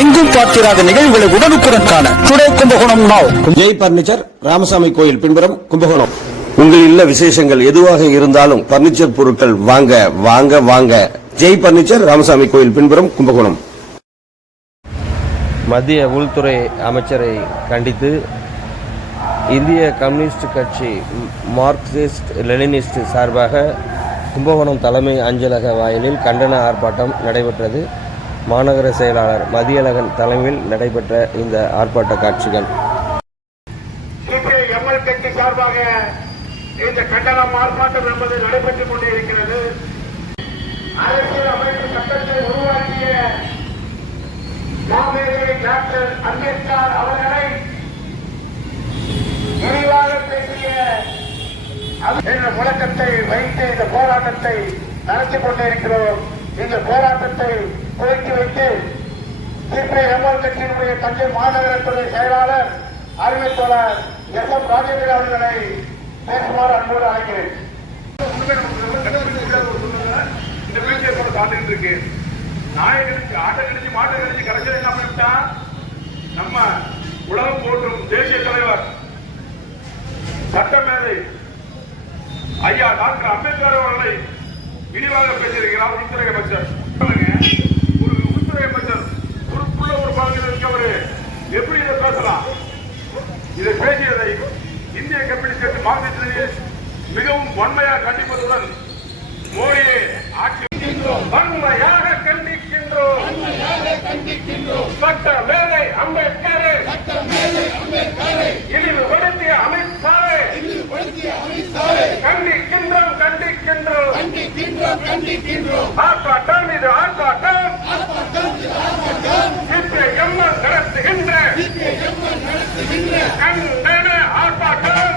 எங்கும் பார்த்திராத நிகழ்வுகளை உடனுக்குடன் காண டுடே கும்பகோணம் நாவ். ஜெய் பர்னிச்சர் ராமசாமி கோயில் பின்புறம் கும்பகோணம். உங்கள் இல்ல விசேஷங்கள் எதுவாக இருந்தாலும் பர்னிச்சர் பொருட்கள் வாங்க வாங்க வாங்க. ஜெய் பர்னிச்சர் ராமசாமி கோயில் பின்புறம் கும்பகோணம். மத்திய உள்துறை அமைச்சரை கண்டித்து இந்திய கம்யூனிஸ்ட் கட்சி மார்க்சிஸ்ட் லெனினிஸ்ட் சார்பாக கும்பகோணம் தலைமை அஞ்சலக வாயிலில் கண்டன ஆர்ப்பாட்டம் நடைபெற்றது. மாநகர செயலாளர் மதியழகன் தலைமையில் நடைபெற்ற இந்த ஆர்ப்பாட்ட காட்சிகள். எம்எல் கட்சி சார்பாக இந்த கண்டனம் ஆர்ப்பாட்டம் என்பது நடைபெற்றுக் கொண்டிருக்கிறது. அரசியல் அமைப்பு சட்டத்தை உருவாக்கிய மாமேதை டாக்டர் அம்பேத்கர் அவர்களை விரிவாக பேசிய என்ற முழக்கத்தை வைத்து இந்த போராட்டத்தை நடத்தி கொண்டிருக்கிறோம். இந்த போராட்டத்தை துவக்கி வைத்து எம்எல் கட்சியினுடைய தஞ்சை மாநகரத்துறை செயலாளர் அறிவிப்பாளர் எஸ் எம் ராஜேந்திர அவர்களை பேசுமாறு அன்போடு அழைக்கிறேன். இந்த பேச்சு சார்ந்துட்டு இருக்கு. நாயகனுக்கு ஆட்டை கழிச்சு மாட்டை கழிச்சு கடைசியில் என்ன பண்ணிவிட்டா நம்ம உலகம் போற்றும் தேசிய தலைவர் சட்டமேதை ஐயா டாக்டர் அம்பேத்கர் அவர்களை விரிவாக பேசியிருக்கிறார் உள்துறை அமைச்சர். ஒரு உள்துறை அமைச்சர் பொறுப்புள்ள ஒரு பகுதியில் இருக்கவர் எப்படி இதை பேசலாம்? இதை பேசியதை இந்திய கம்யூனிஸ்ட் கட்சி மார்க்சிஸ்ட் மிகவும் வன்மையாக கண்டிப்பதுடன் மோடியை ஆட்சி வன்மையாக கண்டிக்கின்றோம். சட்ட மேதை அம்பேத்கரை இழிவுபடுத்திய அமித்ஷாவை கண்டிக்கின்றோம் கண்டிக்கின்றோம். ஆர்ப்பாட்டம் இது ஆர்ப்பாட்டம். சிபிஐஎம் நடத்துகின்ற கண்டன ஆர்ப்பாட்டம்.